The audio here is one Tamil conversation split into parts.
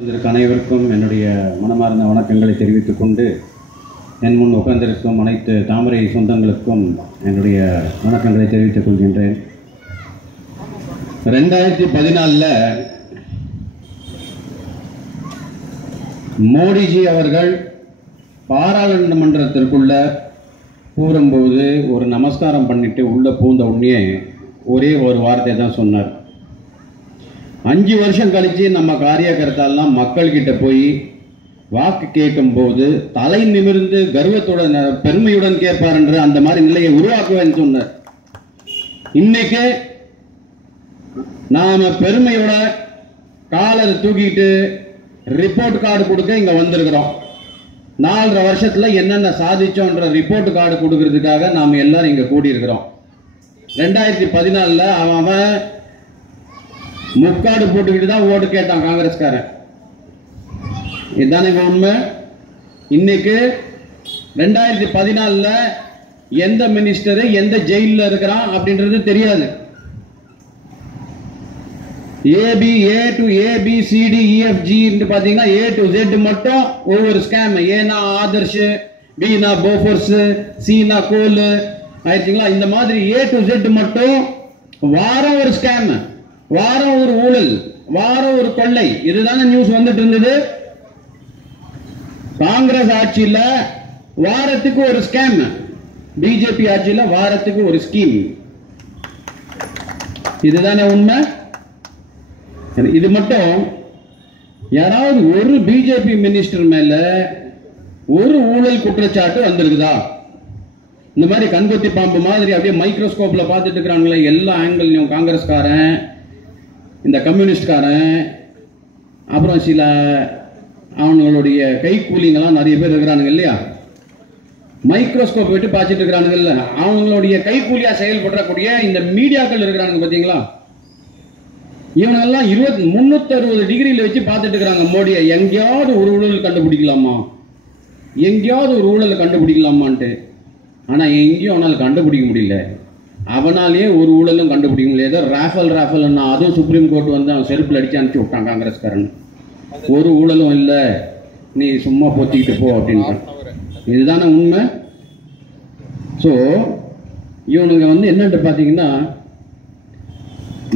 அனைவருக்கும் என்னுடைய மனமார்ந்த வணக்கங்களை தெரிவித்துக் கொண்டு என் முன் உட்கார்ந்திருக்கும் அனைத்து தாமரை சொந்தங்களுக்கும் என்னுடைய வணக்கங்களை தெரிவித்துக் கொள்கின்றேன். 2014 மோடிஜி அவர்கள் பாராளுமன்றத்திற்குள்ள கூறும்போது ஒரு நமஸ்காரம் பண்ணிட்டு உள்ள பூந்த உடனே ஒரே ஒரு வார்த்தை தான் சொன்னார். 5 வருஷம் கழிச்சு நம்ம காரியகர்த்தாலாம் மக்கள் கிட்ட போய் வாக்கு கேட்கும்போது தலை நிமிர்ந்து கர்வத்துடன் பெருமையுடன் கேட்பார் என்று அந்த மாதிரி நிலையை உருவாக்குவேன்னு சொன்னார். இன்னைக்கு நாம பெருமையோட காலரை தூக்கிட்டு ரிப்போர்ட் கார்டு கொடுக்க இங்க வந்திருக்கிறோம். 4.5 வருஷத்துல என்னென்ன சாதிச்சோன்ற ரிப்போர்ட் கார்டு கொடுக்கறதுக்காக நாம எல்லாரும் இங்க கூடியிருக்கிறோம். 2014 அவன் முக்காடு போட்டுக்கிட்டு தான் ஓட்டு கேட்டான் காங்கிரஸ்காரன். இதுதானே உண்மை. இன்னைக்கு 2014 எந்த மினிஸ்டர் எந்த ஜெயில இருக்கிறான் அப்படின்றது தெரியாது. ஏ டு ABCDEFG பாத்தீங்கன்னா A to Z மட்டும் ஒவ்வொரு ஸ்கேம். ஏனா ஆதர்ஷ், பினா போஃபோர்ஸ், சினா கோல் ஆயிடுச்சுங்களா. இந்த மாதிரி A to Z மட்டும் வாரம் ஒரு ஸ்கேம், வாரம் ஒரு ஊழல், வாரம் ஒரு கொள்ளை. இதுதானே நியூஸ் வந்துட்டு இருந்தது. காங்கிரஸ் ஆட்சியில வாரத்துக்கு ஒரு ஸ்கேம், பிஜேபி ஆட்சியில வாரத்துக்கு ஒரு ஸ்கீம். இதுதானே உண்மை. இது மட்டும் யாராவது ஒரு பிஜேபி மினிஸ்டர் மேல ஒரு ஊழல் குற்றச்சாட்டு வந்திருக்குதா? இந்த மாதிரி கண்கொத்தி பாம்பு மாதிரி அப்படியே மைக்ரோஸ்கோப்ல பார்த்துட்டு இருக்கிறாங்களே எல்லா ஆங்கிள்லயும் காங்கிரஸ்காரன், இந்த கம்யூனிஸ்ட்காரன், அப்புறம் சில அவங்களுடைய கைக்கூலிங்கெல்லாம் நிறைய பேர் இருக்கிறானுங்க இல்லையா, மைக்ரோஸ்கோப் விட்டு பார்த்துட்டு இருக்கிறானுங்க இல்ல, அவங்களுடைய கைக்கூலியா செயல்படக்கூடிய இந்த மீடியாக்கள் இருக்கிறானுங்க பாத்தீங்களா, இவனெல்லாம் 360 டிகிரியில வச்சு பார்த்துட்டு இருக்கிறாங்க மோடியை. எங்கேயாவது ஒரு ஊழல் கண்டுபிடிக்கலாமா, எங்கேயாவது ஒரு ஊழல் கண்டுபிடிக்கலாமான்ட்டு. ஆனா எங்கேயும் அவனால கண்டுபிடிக்க முடியல. அவனாலேயே ஒரு ஊழலும் கண்டுபிடிக்க முடியாது. ராஃபல் அதுவும் சுப்ரீம் கோர்ட் வந்து அவன் செருப்பில் அடிச்சு அனுப்பிச்சு விட்டான் காங்கிரஸ்காரன். ஒரு ஊழலும் இல்லை, நீ சும்மா போத்திக்கிட்டு போ அப்படின்ட்டான். இதுதானே உண்மை. ஸோ இவனுங்க வந்து என்னன்ட்டு பார்த்தீங்கன்னா,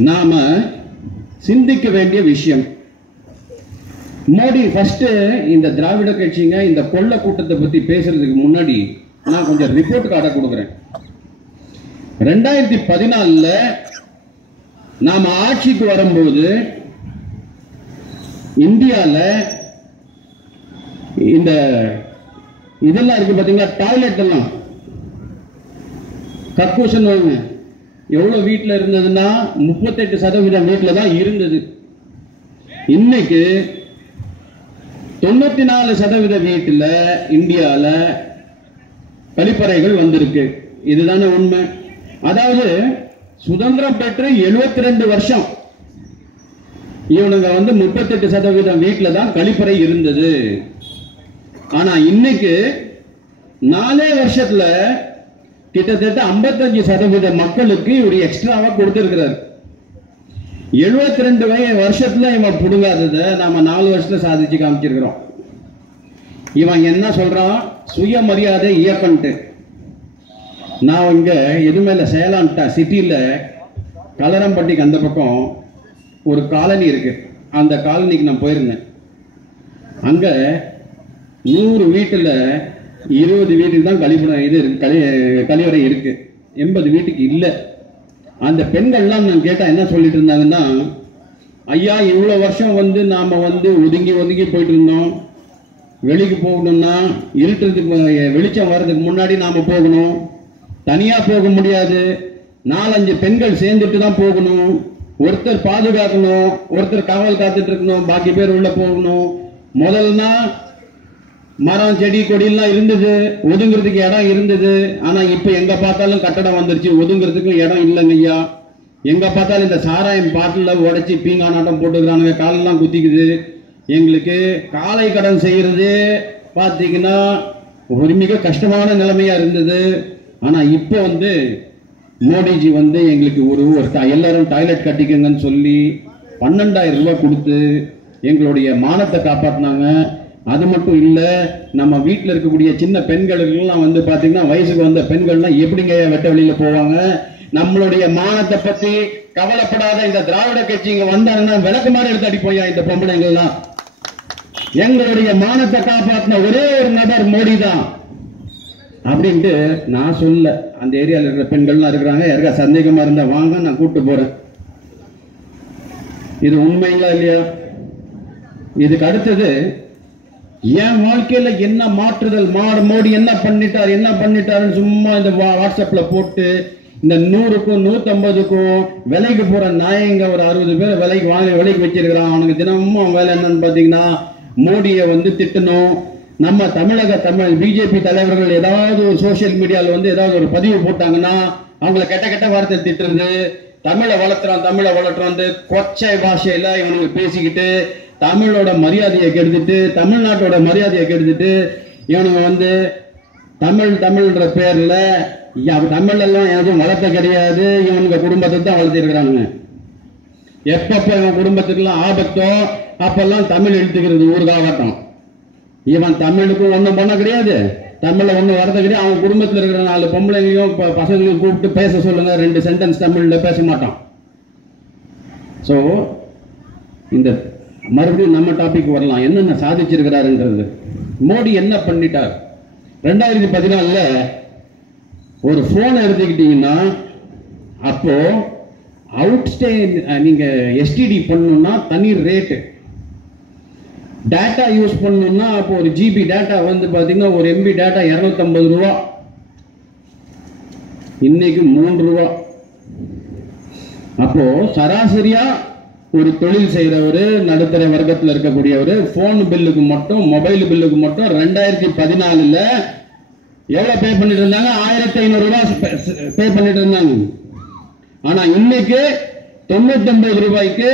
நாம சிந்திக்க வேண்டிய விஷயம். மோடி ஃபர்ஸ்ட் இந்த திராவிட கட்சிங்க இந்த கொள்ள கூட்டத்தை பத்தி பேசுறதுக்கு முன்னாடி நான் கொஞ்சம் ரிப்போர்ட் கார்டை கொடுக்குறேன். 2014 நாம ஆட்சிக்கு வரும்போது இந்தியால இந்த இதெல்லாம் இருக்கு பாத்தீங்களா, டாய்லெட் எல்லாம் கக்கூசன் எவ்வளவு வீட்டுல இருந்ததுன்னா 38% வீட்டுல தான் இருந்தது. இன்னைக்கு 94% வீட்டுல இந்தியால கழிப்பறைகள் வந்திருக்கு. இதுதானே உண்மை. அதாவது சுதந்திரம் பெற்று 72 வருஷம் இவனுங்க வந்து 38% வீட்டுல தான் கழிப்பறை இருந்தது. ஆனா இன்னைக்கு 4 வருஷத்துல கிட்டத்தட்ட 55% மக்களுக்கு இவர் எக்ஸ்ட்ராவா கொடுத்திருக்கிறார். 72 வருஷத்துல இவன் புடுங்காதத நாம 4 வருஷத்துல சாதிச்சு காமிச்சிருக்கிறோம். இவன் என்ன சொல்றான், சுயமரியாதை இயக்கம்ட்டு. நான் இங்க எதுவுமே இல்லை, சேலான்ட்டா சிட்டியில கலரம்பட்டிக்கு அந்த பக்கம் ஒரு காலனி இருக்கு. அந்த காலனிக்கு நான் போயிருந்தேன். அங்க 100 வீட்டுல 20 வீட்டுக்கு தான் கழிவறை இருக்கு, 80 வீட்டுக்கு இல்லை. அந்த பெண்கள்லாம் நான் கேட்டா என்ன சொல்லிட்டு இருந்தாங்கன்னா, ஐயா இவ்வளவு வருஷம் வந்து நாம வந்து ஒதுங்கி போயிட்டு இருந்தோம். வெளிக்கு போகணும்னா இருட்டுறதுக்கு வெளிச்சம் வர்றதுக்கு முன்னாடி நாம போகணும். தனியா போக முடியாது, 4-5 பெண்கள் சேர்ந்துட்டு தான் போகணும். ஒருத்தர் பாதுகாக்கணும், ஒருத்தர் காவல் காத்துட்டு இருக்கணும், பாக்கி பேர் உள்ள போகணும். முதல்னா மரம் செடி கொடியெல்லாம் இருந்தது, ஒதுங்கிறதுக்கு இடம் இருந்தது. ஆனா இப்ப எங்க பார்த்தாலும் கட்டடம் வந்துருச்சு, ஒதுங்கிறதுக்கு இடம் இல்லைங்க ஐயா. எங்க பார்த்தாலும் இந்த சாராயம் பாட்டில உடைச்சி பீங்கானாட்டம் போட்டுக்கிறானுங்க, காலெல்லாம் குத்திக்குது. எங்களுக்கு காலை கடன் செய்யறது பார்த்தீங்கன்னா ஒரு மிக கஷ்டமான நிலைமையா இருந்தது. ஆனா இப்ப வந்து மோடிஜி வந்து எங்களுக்கு ஒரு எல்லாரும் டாய்லெட் கட்டிக்கங்கன்னு சொல்லி 12,000 ரூபாய் கொடுத்து எங்களுடைய மானத்தை காப்பாற்றினாங்க. அது மட்டும் இல்ல, நம்ம வீட்டில் இருக்கக்கூடிய சின்ன பெண்களுக்கெல்லாம் வந்து பாத்தீங்கன்னா வயசுக்கு வந்த பெண்கள்லாம் எப்படிங்க வெட்ட வெளியில போவாங்க? நம்மளுடைய மானத்தை பத்தி கவலைப்படாத இந்த திராவிட கட்சி இங்க வந்தாங்கன்னா விளக்கு மாதிரி எடுத்து அடிப்போயா இந்த பொம்பளைங்கள்லாம். எங்களுடைய மானத்தை காப்பாற்றின ஒரே ஒரு நபர் மோடி தான் அப்படின்ட்டு நான் சொல்ல. அந்த ஏரியாவில் இருக்கிற பெண்கள்லாம் இருக்கிறாங்க, யாருக்கா சந்தேகமா இருந்தா வாங்க, நான் கூப்பிட்டு போறேன். இது உண்மைங்களா இல்லையா? இதுக்கு அடுத்தது, என் வாழ்க்கையில என்ன மாற்றுதல், மோடி என்ன பண்ணிட்டாருன்னு சும்மா இந்த வாட்ஸ்அப்ல போட்டு இந்த 100க்கும் 150க்கும் விலைக்கு போற நாயங்க ஒரு 60 பேர் விலைக்கு வச்சிருக்கிறான். அவனுக்கு தினமும் வேலை என்னன்னு பாத்தீங்கன்னா மோடியை வந்து திட்டணும். நம்ம தமிழ் பிஜேபி தலைவர்கள் ஏதாவது ஒரு சோசியல் மீடியால வந்து ஏதாவது ஒரு பதிவு போட்டாங்கன்னா அவங்களை கெட்ட வார்த்தை திட்டுறது, தமிழை வளர்த்துறோம் கொச்சை பாஷையில இவனுக்கு பேசிக்கிட்டு தமிழோட மரியாதையை கெடுத்துட்டு, தமிழ்நாட்டோட மரியாதையை கெடுத்துட்டு, இவனுங்க வந்து தமிழ்ன்ற பேர்ல தமிழ் எல்லாம் எதுவும் வளர்த்த கிடையாது. இவனுங்க குடும்பத்தை தான் வளர்த்திருக்கிறானுங்க. எப்பப்ப இவன் குடும்பத்துக்குலாம் ஆபத்தோ அப்பெல்லாம் தமிழ் எழுத்துக்கிறது ஊர்காவட்டம். இவன் தமிழுக்கும் ஒன்றும் பண்ண கிடையாது, தமிழ்ல ஒன்றும் வரது கிடையாது. அவன் குடும்பத்தில் இருக்கிற 4 பொம்பளைங்களையும் பசங்களையும் கூப்பிட்டு பேச சொல்லுங்க, 2 சென்டென்ஸ் தமிழ்ல பேச மாட்டான். ஸோ இந்த மறுபடியும் நம்ம டாபிக் வரலாம், என்னென்ன சாதிச்சிருக்கிறாருன்றது. மோடி என்ன பண்ணிட்டார்? 2014 ஒரு போன் எடுத்துக்கிட்டீங்கன்னா அப்போ அவுட்ஸ்டே நீங்க எஸ்டிடி பண்ணணும்னா தனி ரேட்டு, டேட்டா யூஸ் பண்ணணும்னா அப்போ ஒரு ஜிபி டேட்டா வந்து பாத்தீங்கன்னா ஒரு எம்பி டேட்டா 250 ரூபா, இன்னைக்கு 3 ரூபா. அப்போ சராசரியா ஒரு தொழில் செய்யறவரு, நடுத்தர வர்க்கத்தில் இருக்கக்கூடியவர் போன் பில்லுக்கு மட்டும், மொபைல் பில்லுக்கு மட்டும் 2014 எவ்வளவு பே பண்ணிட்டு இருந்தாங்க? 1500 ரூபாய் பே பண்ணிட்டு இருந்தாங்க. ஆனா இன்னைக்கு 99 ரூபாய்க்கு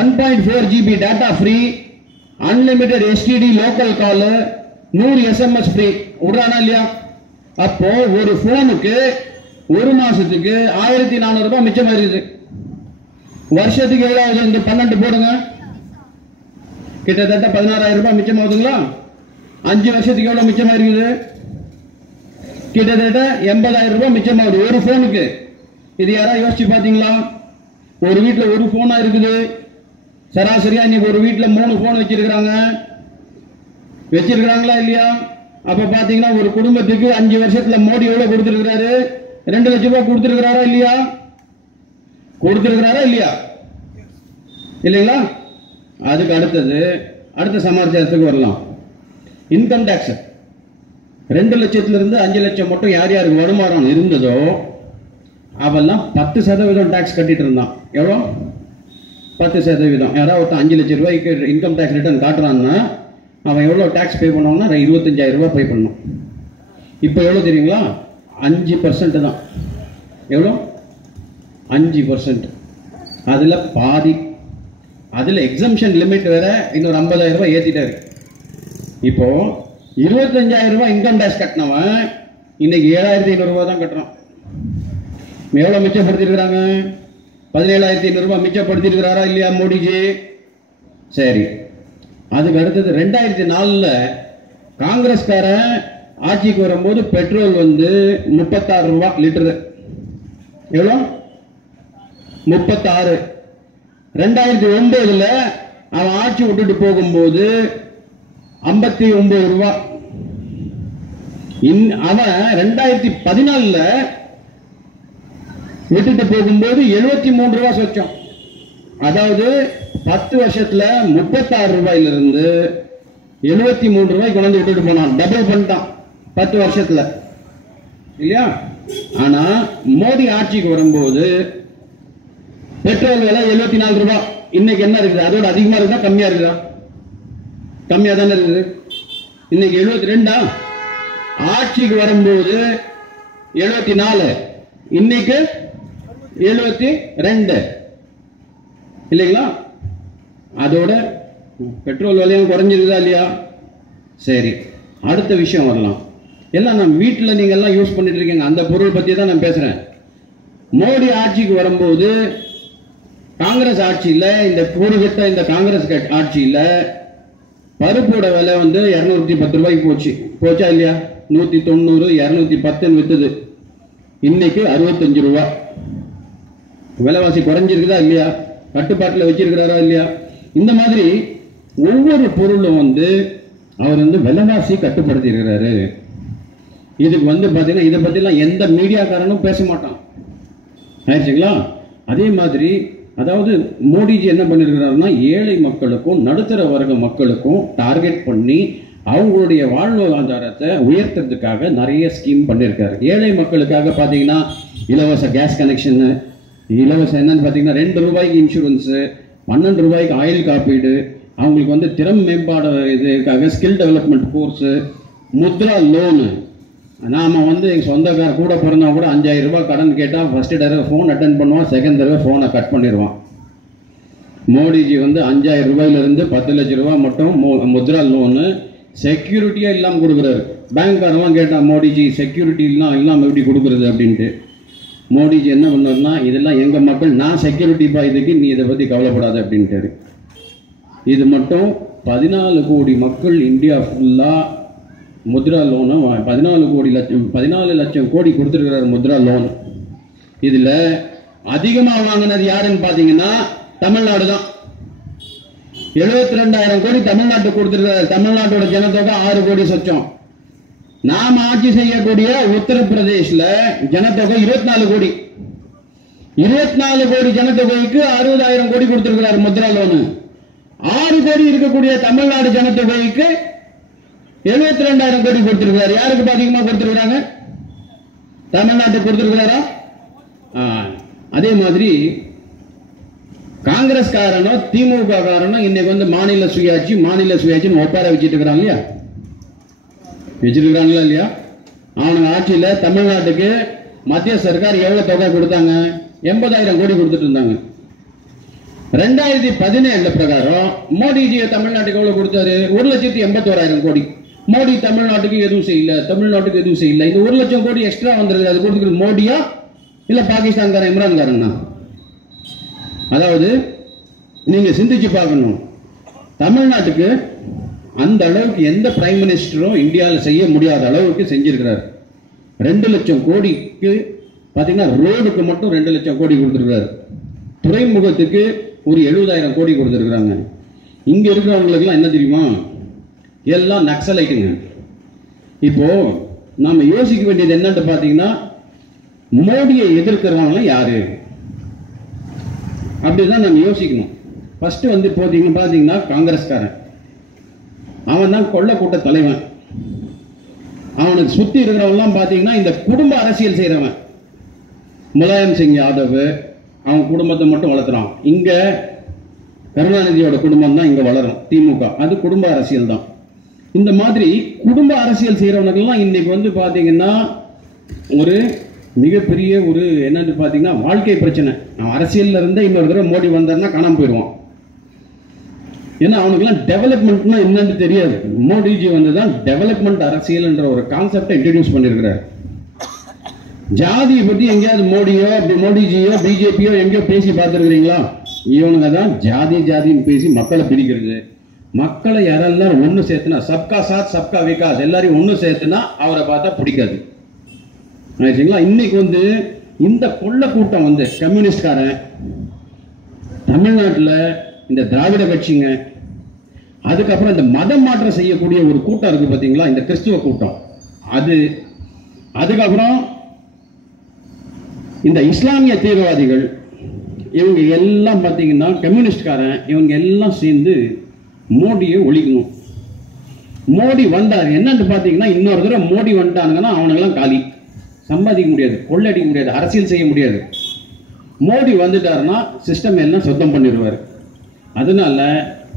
1.4 GB data free, unlimited STD local call, 100 SMS free. விடுறானா இல்லையா? அப்போ ஒரு போனுக்கு ஒரு மாசத்துக்கு 1400 ரூபாய் மிச்சம் இருக்குது. வருஷத்துக்கு எவ்வளவு? இந்த 12 போடுங்க, கிட்டத்தட்ட 16000 ரூபாய் மிச்சம் ஆகுதுங்களா? 5 வருஷத்துக்கு எவ்வளவு மிச்சமா இருக்குது? கிட்டத்தட்ட 80000 ரூபாய் மிச்சம் ஆகுது ஒரு போனுக்கு. இது யாராவது யோசிச்சு பாத்தீங்களா? ஒரு வீட்டுல ஒரு போனா இருக்குது, சராசரியா இன்னைக்கு ஒரு வீட்டுல 3 போன் வச்சிருக்கிறாங்களா இல்லையா? அப்ப பாத்தீங்கன்னா ஒரு குடும்பத்துக்கு 5 வருஷத்துல மோடி எவ்வளவு கொடுத்திருக்கிறாரு? 2 லட்சம் ரூபாய் கொடுத்திருக்கிறாரா இல்லையா? இல்லைங்களா? அதுக்கு அடுத்த சமாச்சாரத்துக்கு வரலாம். இன்கம் டாக்ஸ் 2 லட்சத்திலிருந்து 5 லட்சம் மட்டும் யார் யாருக்கு வருமானம் இருந்ததோ அவெல்லாம் 10% டாக்ஸ் கட்டிட்டு இருந்தான். எவ்வளோ? 10%. யாராவது 5 லட்சம் ரூபாய்க்கு இன்கம் டாக்ஸ் ரிட்டர்ன் காட்டுறான்னா அவன் எவ்வளோ டாக்ஸ் பே பண்ணுவான்னா 25000 ரூபாய் பே பண்ணணும். இப்போ எவ்வளோ தெரியுங்களா? 5% தான். எவ்வளோ? 5%. அதுல பாதி. அதுல எக்ஸம்ஷன் லிமிட் வேற இன்னொரு 50000 ரூபாய் ஏத்திட்டாரு. இப்போ 25000 ரூபாய் இன்கம் டாக்ஸ் கட்டினவன் இன்னைக்கு 7500 ரூபாய் தான் கட்டுறான். எவ்வளவு மிச்சப்படுத்திருக்கிறாங்க? 17500 ரூபாய் மிச்சப்படுத்திருக்கிறாரா இல்லையா மோடிஜி? சரி. அதுக்கு அடுத்தது 2004 காங்கிரஸ்காரன் ஆட்சிக்கு வரும்போது பெட்ரோல் வந்து 36 ரூபாய் லிட்டரு. எவ்வளோ? 36. 2009 அவன் ஆட்சி விட்டுட்டு போகும்போது 59 ரூபாய். அவன் 2014 விட்டுட்டு போகும்போது 73 ரூபாய் சொச்சம். அதாவது 10 வருஷத்துல 36 ரூபாயிலிருந்து 73 ரூபாய் கொண்டு விட்டுட்டு போனான். டபுள் பண்ணிட்டான் 10 வருஷத்துல, இல்லையா? ஆனா மோடி ஆட்சிக்கு வரும்போது பெட்ரோல் விலை 74 ரூபாய். இன்னைக்கு என்ன இருக்குது? அதோட அதிகமா இருக்குதா கம்மியா இருக்குதா? கம்மியா தானே இருக்குது. இன்னைக்கு 72. ஆட்சிக்கு வரும்போது 74, இன்னைக்கு 72, இல்லைங்களா? அதோட பெட்ரோல் விலையும் குறைஞ்சிருக்குதா இல்லையா? சரி, அடுத்த விஷயம் வரலாம். எல்லாம் நம்ம வீட்டில் நீங்க எல்லாம் யூஸ் பண்ணிட்டு இருக்கீங்க, அந்த பொருள் பத்தி தான் நான் பேசுறேன். மோடி ஆட்சிக்கு வரும்போது காங்கிரஸ் ஆட்சியில் இந்த கூறுகிட்ட இந்த காங்கிரஸ் ஆட்சியில் பருப்போட விலை வந்து 210 ரூபாய்க்கு போச்சா இல்லையா? 190 210 வித்துது. இன்னைக்கு 65 ரூபா. விலைவாசி குறைஞ்சிருக்குதா இல்லையா? கட்டுப்பாட்டில் வச்சிருக்கிறாரா இல்லையா? இந்த மாதிரி ஒவ்வொரு பொருளும் வந்து அவர் வந்து விலைவாசி கட்டுப்படுத்தி இருக்கிறாரு. இதுக்கு வந்து பார்த்தீங்கன்னா இதை பற்றிலாம் எந்த மீடியாக்காரனும் பேச மாட்டான். ஆயிடுச்சுங்களா? அதே மாதிரி அதாவது மோடிஜி என்ன பண்ணியிருக்கிறாருன்னா ஏழை மக்களுக்கும் நடுத்தர வர்க்க மக்களுக்கும் டார்கெட் பண்ணி அவங்களுடைய வாழ்வாதாரத்தை உயர்த்துறதுக்காக நிறைய ஸ்கீம் பண்ணியிருக்காரு. ஏழை மக்களுக்காக பார்த்தீங்கன்னா இலவச கேஸ் கனெக்ஷனு, இலவச என்னன்னு பார்த்தீங்கன்னா 2 ரூபாய்க்கு இன்சூரன்ஸு, 12 ரூபாய்க்கு ஆயில் காப்பீடு, அவங்களுக்கு வந்து திறன் மேம்பாடு இதுக்காக skill development course, Mudra loan. நாம் வந்து எங்கள் சொந்தக்கார கூட பிறந்தா கூட 5000 ரூபாய் கடன் கேட்டால் ஃபஸ்ட்டு தடவை ஃபோன் அட்டன் பண்ணுவான், செகண்ட் தடவை ஃபோனை கட் பண்ணிடுவான். மோடிஜி வந்து 5000 ரூபாயிலிருந்து 10 லட்சம் ரூபாய் மட்டும் முத்ரா லோனு செக்யூரிட்டியாக இல்லாமல் கொடுக்குறாரு. பேங்க்காரெல்லாம் கேட்டால் மோடிஜி செக்யூரிட்டி இல்லாமல் எப்படி கொடுக்குறது அப்படின்ட்டு. மோடிஜி என்ன பண்ணார்னா இதெல்லாம் எங்கள் மக்கள், நான் செக்யூரிட்டி இதுக்கு நீ இதை பற்றி கவலைப்படாத அப்படின்ட்டாரு. இது மட்டும் 14 கோடி மக்கள் இந்தியா ஃபுல்லாக முத்ரா லோனு 14 லட்சம் கோடி கொடுத்துருக்கிறார் முத்ரா லோன். இதில் அதிகமாக வாங்கினது யாருன்னு பார்த்தீங்கன்னா தமிழ்நாடு தான். 72,000 கோடி தமிழ்நாட்டுக்கு கொடுத்துருக்கிறார். தமிழ்நாட்டோட ஜனத்தொகை 6 கோடி சொச்சம். நாம் ஆட்சி செய்யக்கூடிய உத்தரப்பிரதேசில் ஜனத்தொகை 24 கோடி. 24 கோடி ஜனத்தொகைக்கு 60,000 கோடி கொடுத்திருக்கிறார் முத்ரா லோனு. 6 கோடி இருக்கக்கூடிய தமிழ்நாடு ஜனத்தொகைக்கு 72,000 கோடி கொடுத்திருக்கிறார். யாருக்கு அதிகமா கொடுத்திருக்கிறாங்க? தமிழ்நாட்டுக்கு கொடுத்திருக்கிறாரா? அதே மாதிரி காங்கிரஸ் காரனும் திமுக காரனும் இன்னைக்கு வந்து மாநில சுயாட்சின்னு ஒப்பார வச்சிட்டு இருக்கிறாங்க இல்லையா? வச்சிருக்கிறாங்களா இல்லையா? அவனுங்க ஆட்சியில தமிழ்நாட்டுக்கு மத்திய சர்க்கார் எவ்வளவு தொகை கொடுத்தாங்க? 80,000 கோடி கொடுத்துட்டு இருந்தாங்க. 2017 பிரகாரம் மோடிஜி தமிழ்நாட்டுக்கு எவ்வளவு கொடுத்தாரு? 1,81,000 கோடி. மோடி தமிழ்நாட்டுக்கு எதுவும் செய்யல. இந்த 1 லட்சம் கோடி எக்ஸ்ட்ரா வந்திருக்கு. அது கொடுத்துக்கிறது மோடியா இல்ல பாகிஸ்தான்காரன் இம்ரான் காரனா? அதாவது நீங்க சிந்திச்சு பார்க்கணும். தமிழ்நாட்டுக்கு அந்த அளவுக்கு எந்த பிரைம் மினிஸ்டரும் இந்தியாவில் செய்ய முடியாத அளவுக்கு செஞ்சிருக்கிறார். 2 லட்சம் கோடிக்கு பாத்தீங்கன்னா ரோடுக்கு மட்டும் 2 லட்சம் கோடி கொடுத்திருக்கிறார். துறைமுகத்துக்கு ஒரு 70,000 கோடி கொடுத்திருக்கிறாங்க. இங்க இருக்கிறவங்களுக்குலாம் என்ன தெரியுமா? எல்லாம் நக்சலைட்டுங்க. இப்போ நாம யோசிக்க வேண்டியது என்னன்னு பாத்தீங்கன்னா மோடியை எதிர்க்கிறவங்க யாரு அப்படிதான் நம்ம யோசிக்கணும். ஃபர்ஸ்ட் வந்து பாத்தீங்கன்னா காங்கிரஸ்காரன், அவன் தான் கொள்ள கூட்ட தலைவன். அவனுக்கு சுத்தி இருக்கிறவங்கலாம் பாத்தீங்கன்னா இந்த குடும்ப அரசியல் செய்யறவன். முலாயம் சிங் யாதவ் அவன் குடும்பத்தை மட்டும் வளர்த்துறான். இங்க கருணாநிதியோட குடும்பம் தான் இங்க வளரும். திமுக அது குடும்ப அரசியல் தான். இந்த மாதிரி குடும்ப அரசியல் செய்யறவனுக்கெல்லாம் இன்னைக்கு வந்து பாத்தீங்கன்னா ஒரு மிகப்பெரிய ஒரு என்னன்னு பாத்தீங்கன்னா வாழ்க்கை பிரச்சனை. அவன் அரசியல்ல இருந்து இன்னொரு தடவை மோடி வந்தாருன்னா காணாம போயிடுவான். ஏன்னா அவனுக்குலாம் டெவலப்மெண்ட்னா என்னன்னு தெரியாது. மோடிஜி வந்துதான் டெவலப்மெண்ட் அரசியல் என்ற ஒரு கான்செப்டை இன்ட்ரடியூஸ் பண்ணிருக்கிறார். ஜாதியை பத்தி எங்கேயாவது மோடிஜியோ பிஜேபியோ எங்கேயோ பேசி பார்த்துருக்கிறீங்களா? இவனுங்க தான் ஜாதின்னு பேசி மக்களை பிரிக்கிறது. மக்களை யாரெல்லாம் ஒன்று சேர்த்துனா சப்கா சாத் சப்கா விகாஸ் எல்லாரையும் ஒன்று சேர்த்துனா அவரை பார்த்தா பிடிக்காது. ஆயிடுச்சுங்களா? இன்னைக்கு வந்து இந்த கொள்ள கூட்டம் வந்து கம்யூனிஸ்ட்காரன் தமிழ்நாட்டில் இந்த திராவிட கட்சிங்க, அதுக்கப்புறம் இந்த மதம் மாற்றம் செய்யக்கூடிய ஒரு கூட்டம் இருக்கு பார்த்தீங்களா, இந்த கிறிஸ்துவ கூட்டம், அதுக்கப்புறம் இந்த இஸ்லாமிய தீவிரவாதிகள், இவங்க எல்லாம் பார்த்தீங்கன்னா கம்யூனிஸ்ட்காரன், இவங்க எல்லாம் சேர்ந்து மோடியை ஒழிக்கணும். மோடி வந்தார் என்னன்னு பார்த்தீங்கன்னா இன்னொரு தடவை மோடி வந்துட்டானுங்கன்னா அவனுங்கெல்லாம் காலி. சம்பாதிக்க முடியாது, கொள்ளடிக்க முடியாது, அரசியல் செய்ய முடியாது. மோடி வந்துட்டாருன்னா சிஸ்டம் எல்லாம் சுத்தம் பண்ணிடுவார். அதனால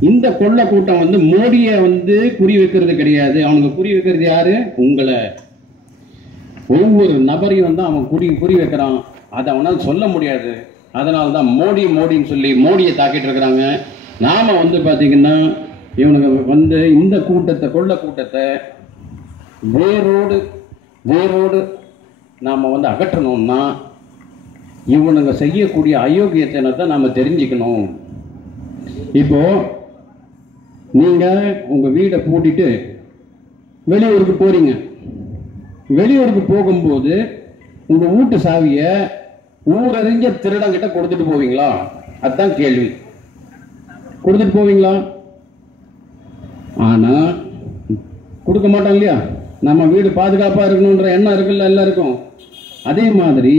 இந்த கொள்ள கூட்டம் வந்து மோடியை வந்து குறி வைக்கிறது கிடையாது. அவனுக்கு குறி வைக்கிறது யாரு? உங்களை. ஒவ்வொரு நபரையும் வந்து அவன் குறி வைக்கிறான். அதை அவனால் சொல்ல முடியாது. அதனால தான் மோடின்னு சொல்லி மோடியை தாக்கிட்டு இருக்கிறாங்க. நாம வந்து பார்த்தீங்கன்னா இவனுங்க வந்து இந்த கூட்டத்தை கொள்ள கூட்டத்தை வேரோடு நாம வந்து அகற்றணும்னா இவனுங்க செய்யக்கூடிய அயோக்கியத்தனத்தை நாம தெரிஞ்சுக்கணும். இப்போ நீங்க உங்க வீடை பூட்டிட்டு வெளியூருக்கு போறீங்க. வெளியூருக்கு போகும்போது உங்க வீட்டு சாவிய ஊரறிஞ்ச திருடங்கிட்ட கொடுத்துட்டு போவீங்களா? அதுதான் கேள்வி. கொடுத்துட்டு போவீங்களா? ஆனா கொடுக்க மாட்டோம் இல்லையா? நம்ம வீடு பாதுகாப்பா இருக்கணும்ன்ற எண்ணம் இருக்குல்ல எல்லாருக்கும். அதே மாதிரி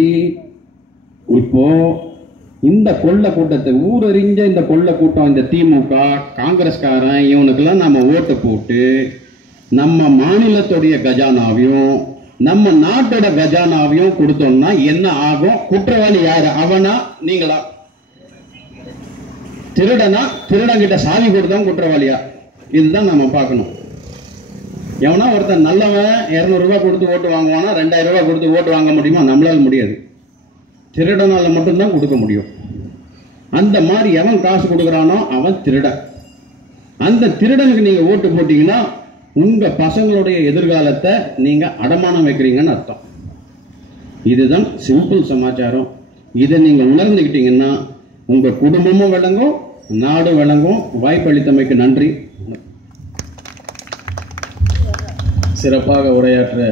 இப்போ இந்த கொள்ளை கூட்டத்தை ஊரறிஞ்ச இந்த கொள்ளை கூட்டம், இந்த திமுக காங்கிரஸ்காரன் இவனுக்கெல்லாம் நம்ம ஓட்டு போட்டு நம்ம மாநிலத்துடைய கஜானாவையும் நம்ம நாட்டோட கஜானாவையும் கொடுத்தோம்னா என்ன ஆகும்? குற்றவாளி யாரு? அவனா நீங்களா? திருடனா திருடங்கிட்ட சாவி கொடுத்தவன் குற்றவாளியா? இதுதான் நம்ம பார்க்கணும். எவனா ஒருத்தன் நல்லவன் 200 ரூபாய் கொடுத்து ஓட்டு வாங்குவானா 2000 ரூபாய் கொடுத்து ஓட்டு வாங்க முடியுமா? நம்மளால முடியாது. திருடனால மட்டும்தான் கொடுக்க முடியும். அந்த மாதிரி எவன் காசு கொடுக்குறானோ அவன் திருடன். அந்த திருடனுக்கு நீங்க ஓட்டு போட்டீங்கன்னா உங்க பசங்களுடைய எதிர்காலத்தை நீங்க அடமானம் வைக்கிறீங்கன்னு அர்த்தம். இதுதான் சிம்பிள் சமாச்சாரம். இதை நீங்க உணர்ந்துக்கிட்டீங்கன்னா உங்க குடும்பமும் விளங்கும், நாடு விளங்கும். வாய்ப்பளித்தமைக்கு நன்றி. சிறப்பாக உரையாற்ற